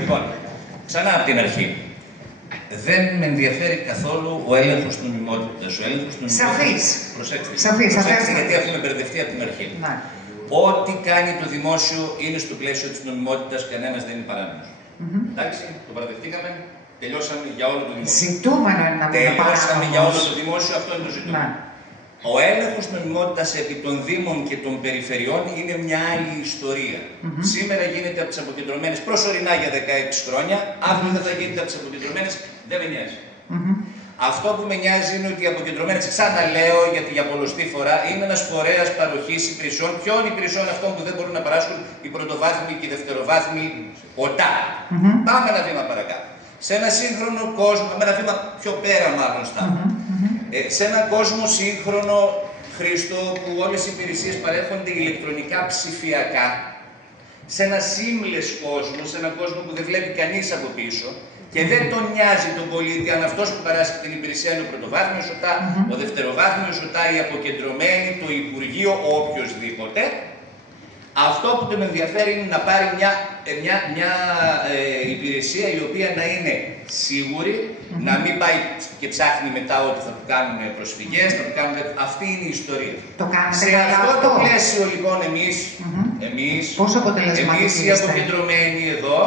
Λοιπόν, ξανά από την αρχή. Δεν με ενδιαφέρει καθόλου ο έλεγχος της νομιμότητας. Ο έλεγχος της νομιμότητας. Προσέξτε, γιατί έχουμε μπερδευτεί από την αρχή. Ναι. Ό,τι κάνει το δημόσιο είναι στο πλαίσιο της νομιμότητας, κανένας δεν είναι παράνομος. Εντάξει, το παραδεχτήκαμε, τελειώσαμε για όλο το δημόσιο. Ζητούμενο είναι να μην είναι παράνομος. Τελειώσαμε για όλο το δημόσιο, αυτό είναι το ζητούμενο. Ναι. Ο έλεγχος νομιμότητας επί των Δήμων και των Περιφερειών είναι μια άλλη ιστορία. Σήμερα γίνεται από τις αποκεντρωμένες προσωρινά για 16 χρόνια, αύριο δεν θα γίνεται από τις αποκεντρωμένες, δεν με νοιάζει. Αυτό που με νοιάζει είναι ότι οι αποκεντρωμένες, ξαναλέω γιατί για πολλοστή φορά, είναι ένας φορέας παροχής υπηρεσιών. Ποιών υπηρεσιών αυτών που δεν μπορούν να παράσχουν οι πρωτοβάθμιοι και οι δευτεροβάθμιοι ΟΤΑ. Πάμε ένα βήμα παρακάτω. Σε ένα σύγχρονο κόσμο, με ένα βήμα πιο πέρα μάλλον σε έναν κόσμο σύγχρονο, Χρήστο, που όλες οι υπηρεσίες παρέχονται ηλεκτρονικά ψηφιακά, σε ένα seamless κόσμο, σε έναν κόσμο που δεν βλέπει κανείς από πίσω και δεν τον νοιάζει τον πολίτη αν αυτός που παράσχει την υπηρεσία είναι ο πρωτοβάθμιος ΟΤΑ, ο δευτεροβάθμιος ΟΤΑ, η αποκεντρωμένη, το Υπουργείο, ο οποιοσδήποτε. Αυτό που τον ενδιαφέρει είναι να πάρει μια υπηρεσία η οποία να είναι σίγουρη, να μην πάει και ψάχνει μετά ότι θα του κάνουν προσφυγές, θα του κάνουν... Αυτή είναι η ιστορία. Σε αυτό το πλαίσιο λοιπόν εμείς οι αποκεντρωμένοι εδώ,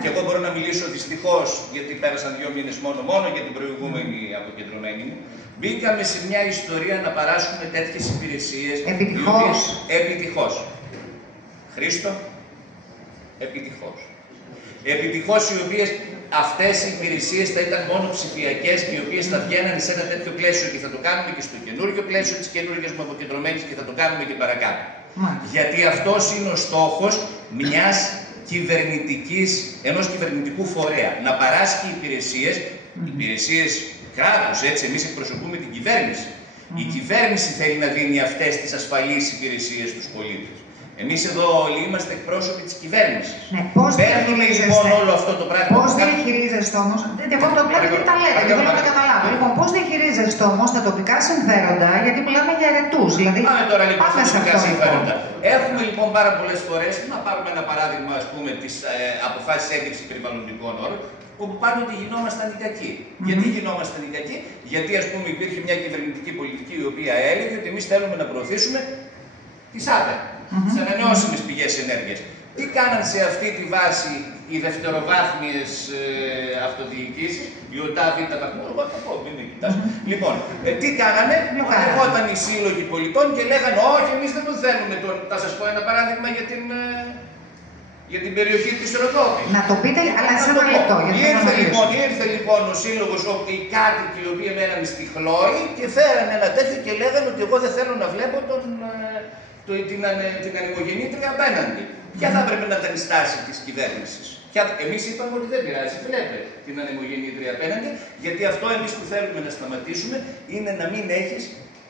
και εγώ μπορώ να μιλήσω δυστυχώς, γιατί πέρασαν 2 μήνες μόνο για την προηγούμενη αποκεντρωμένη μου, μπήκαμε σε μια ιστορία να παράσχουμε τέτοιες υπηρεσίες. Επιτυχώς. Χρήστο, επιτυχώς. Επιτυχώς οι οποίες αυτές οι υπηρεσίες θα ήταν μόνο ψηφιακές και οι οποίες θα βγαίνανε σε ένα τέτοιο πλαίσιο και θα το κάνουμε και στο καινούργιο πλαίσιο της καινούργιας μου αποκεντρωμένης και θα το κάνουμε και παρακάτω. Γιατί αυτός είναι ο στόχος ενός κυβερνητικού φορέα. Να παράσχει υπηρεσίες κράτους, έτσι, εμείς εκπροσωπούμε την κυβέρνηση. Η κυβέρνηση θέλει να δίνει αυτές τις ασφαλείς υπηρεσίες στους πολίτες. Εμείς εδώ όλοι είμαστε εκπρόσωποι της κυβέρνησης. Ναι, πώς λοιπόν όλο αυτό το πράγμα. Πώς διαχειρίζεστε όμως, εγώ το βλέπω και τα λέω, δεν θέλω να καταλάβω. Λοιπόν, πώς διαχειρίζεστε όμως τα τοπικά συμφέροντα, γιατί μιλάμε για ερετούς. Δηλαδή, πάμε τώρα λοιπόν στα τοπικά συμφέροντα. Έχουμε λοιπόν πάρα πολλές φορές, να πάρουμε ένα παράδειγμα, ας πούμε, τις αποφάσεις έγκρισης περιβαλλοντικών όρων, όπου πάντοτε γινόμασταν οι κακοί. Γιατί γινόμασταν οι κακοί? Γιατί, ας πούμε, υπήρχε μια κυβερνητική πολιτική η οποία έλεγε ότι εμείς θέλουμε να προωθήσουμε τις ΑΔΕ, τις ανανεώσιμες πηγές ενέργειας. Τι κάναν σε αυτή τη βάση οι δευτεροβάθμιες αυτοδιοικήσεις, η ΟΤΑ, Β, βαθμό, εγώ θα πω, μην με κοιτάς. Λοιπόν, τι κάνανε? Ερχόταν οι σύλλογοι πολιτών και λέγανε όχι, εμείς δεν το θέλουμε. Θα σας πω ένα παράδειγμα για την περιοχή της Ροδόπης. Να το πείτε, αλλά σε ένα λεπτό. Ήρθε λοιπόν ο σύλλογος όπου οι κάτοικοι οι οποίοι μένανε στη Χλόη και φέρανε ένα τέτοιο και λέγανε ότι εγώ δεν θέλω να βλέπω την ανεμογεννήτρια απέναντι. Ποια θα έπρεπε να ήταν η στάση της κυβέρνησης? Εμείς είπαμε ότι δεν πειράζει, βλέπε την ανεμογεννήτρια απέναντι, γιατί αυτό εμείς που θέλουμε να σταματήσουμε είναι να μην έχεις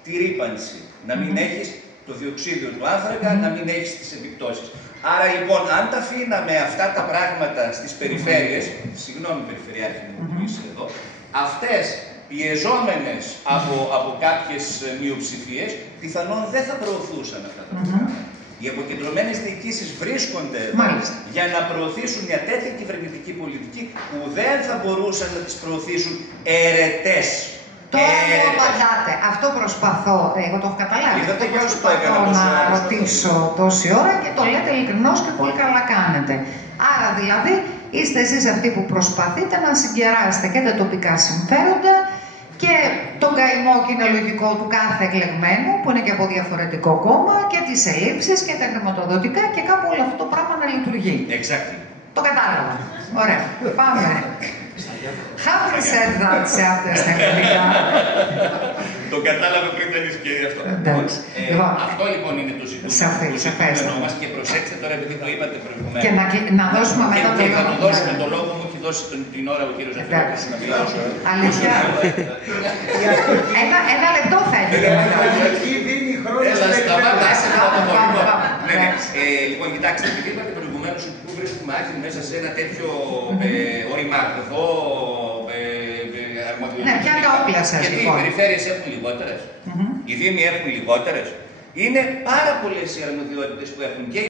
τη ρύπανση, να μην έχεις το διοξείδιο του άνθρακα, να μην έχεις τις επιπτώσεις. Άρα λοιπόν, αν τα αφήναμε αυτά τα πράγματα στις περιφέρειες, συγγνώμη περιφερειάρχη που είσαι εδώ, αυτές πιεζόμενες από κάποιες μειοψηφίες, πιθανόν δεν θα προωθούσαν αυτά τα πράγματα. Οι αποκεντρωμένες διοικήσεις βρίσκονται εδώ για να προωθήσουν μια τέτοια κυβερνητική πολιτική που δεν θα μπορούσαν να τις προωθήσουν ερετές. Τώρα μου απαντάτε. Αυτό προσπαθώ, εγώ το έχω καταλάβει. Αυτό προσπαθώ να ρωτήσω τόση ώρα και το λέτε ειλικρινώς και πολύ καλά κάνετε. Άρα δηλαδή είστε εσείς αυτοί που προσπαθείτε να συγκεράσετε και τα τοπικά συμφέροντα και τον καημό, και είναι λογικό, του κάθε εκλεγμένου που είναι και από διαφορετικό κόμμα και τις ελλείψεις και τα χρηματοδοτικά και κάπου όλο αυτό το πράγμα να λειτουργεί. Exactly. Το κατάλαβα. Ωραία. Πάμε. Having said that σε αυτές τα ελληνικά. Το κατάλαβε πριν δεν είσαι και αυτό. Αυτό λοιπόν είναι το ζητούμενο μας και προσέξτε τώρα επειδή το είπατε προηγουμένως. Και να δώσουμε μετά το λόγο. Θα του δώσουμε το λόγο, μου έχει δώσει την ώρα ο κύριος Ζαφυράκης να μιλάω. Αλήθεια. Ένα λεπτό θα έχει. Έλα, σταμάτησε να το πω. Λοιπόν, κοιτάξτε, επειδή είπατε προηγουμένως ότι πού βρίσκουμε άκρη μέσα σε ένα τέτοιο οριμαγδό αρμοδιότητα. Ναι, ποια τα όπλα σας, γιατί λοιπόν? Οι περιφέρειες έχουν λιγότερες, οι δήμοι έχουν λιγότερες. Είναι πάρα πολλές οι αρμοδιότητες που έχουν και